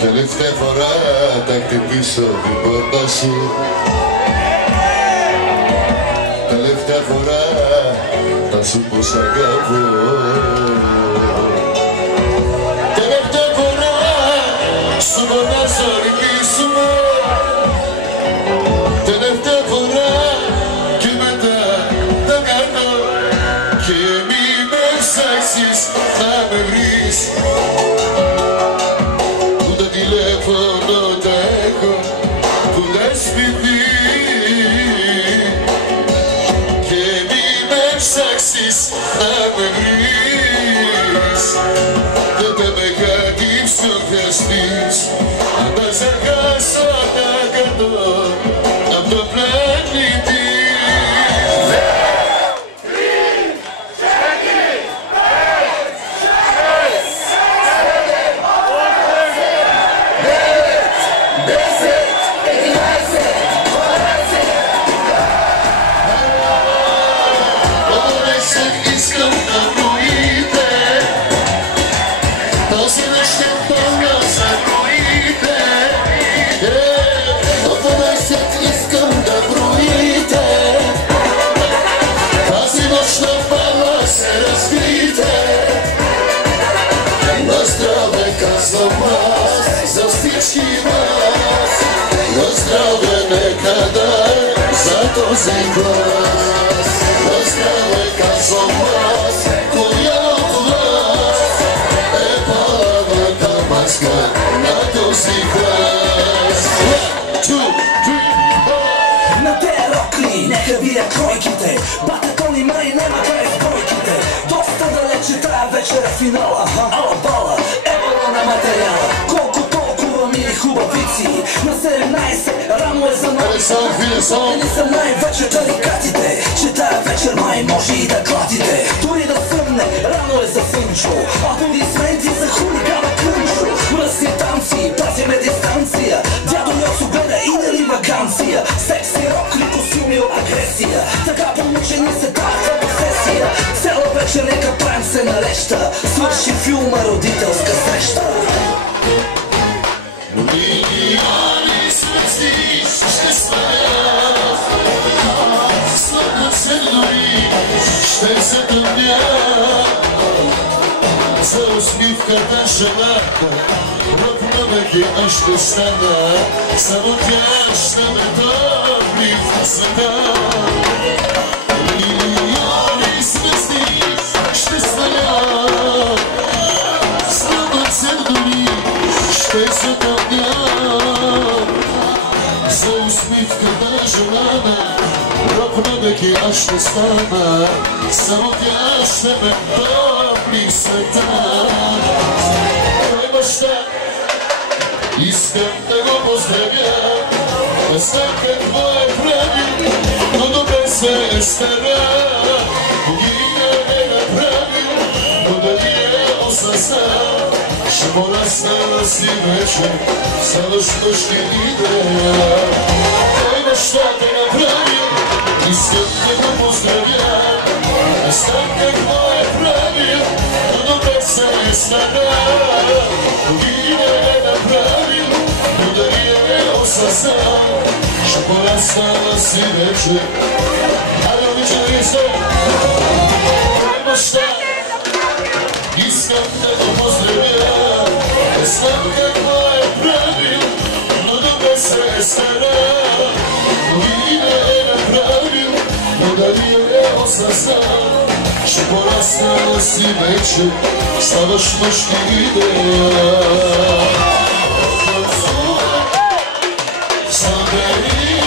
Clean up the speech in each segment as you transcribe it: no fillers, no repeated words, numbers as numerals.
Τελευταία φορά τα χτυπήσω την πόρτα σου. Τελευταία φορά θα σου πω σ' αγαπώ. Τελευταία φορά σου φωνάζω ρυθμίσουμε. Τελευταία φορά και μετά τα κάνω. Και μη με ψάξεις να με βρεις. Που το τηλέφωνο τα έχω, που τα σπίτι. Και μη με ψάξεις να με βρεις. Τότε με κάτι ψυχαστείς. Αν τα ζαχάσω τα κρατώ απ' το πλανήτη. За всички вас, на здраве некада за този глас. На здраве казвам аз, коя от вас е паладната маска на този глас. На те рокли, нека видят кройките. Бататони май нема край в бройките. Доста далече тая вечер е финала. Ала бала, на материала, колко толкова мили хубавици. На 17 рано е за нови. Не са най-вече тарикатите, че тая вечер май може и да клатите. Дори да съмне, рано е за фънчо. Аплодисменти за хулигана Кънчо. Мръсни танци, пазиме дистанция. Дядо Йосо гледа и дали вакансия. Секси, рокли, костюми от агресия. Така получени се тази посесия. Цяла вечер нека правим се нареща. Свърши филма родителска среща. Милиони звезди ще свалят, слънат се дори ще се тъмнят. За усмивката жената ровно веки аз ще стана. Само тя ще ме топли в света. Милиони звезди ще свалят, слънат се дори ще се тъмнят. За усмивката желана ровно веки аз ще стана. Само тя ще ме топли в света. Той баща, искам да го поздравя. Не знам какво е правил, но добре се е стара. Година е направил, но дали е осъзнал. Ще му разстава си вечер, следващото ще идея. Той баща те направил, искам да го поздравя. Не знам какво е правил, но добре се е стара. Година е направил, но дали е осъзнал. Ще му разстава си вечер. Хайде, обичали се! Той баща, искам да го поздравя. Не знам какво е правил, но добре се е стара. Година е направил, но дали е осъзнал. Ще порасна си вече, следващото ще идея. Забери,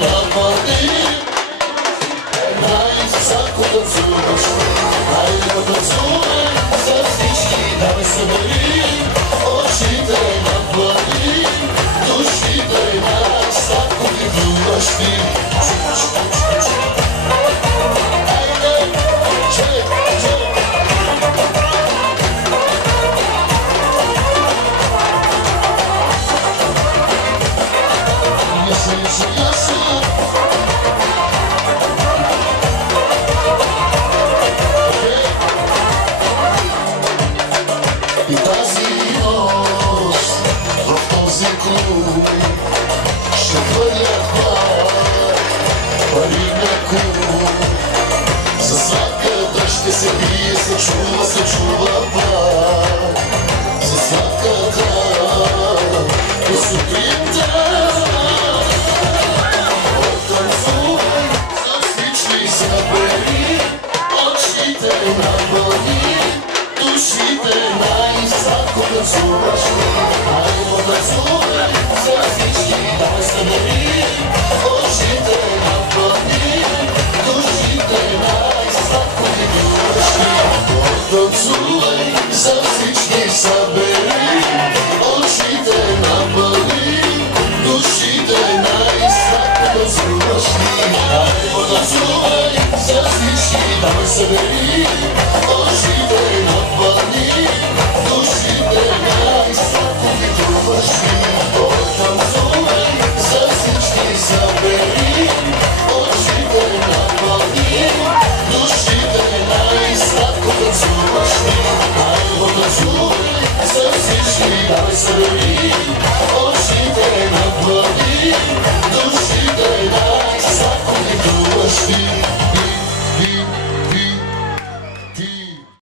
напади, най-всяко танцуваш. Хайде да танцувай за всички, да ме събери. Очите наплади, душите на сладко ти дуваш ти. И тази нощ куй, ще хвърля пар, пари на куй. За сватката ще се бие, се чува пак. За сватката до сутринта. Танцувай за всички събери, очите напълни, душите най-сладко танцуваш ти. Аймо танцувай за всички, давай събери, очите напълни, душите най-сладко танцуваш ти. Танцувай за всички събери, очите напълни, душите най-сладко танцуваш ти. Аймо танцувай за всички, давай събери, очите напълни, душите най-сладко танцуваш ти. Танцувай за всички събери, очите напълни, душите най-сладко танцуваш ти. Аймо танцувай за всички, давай събери.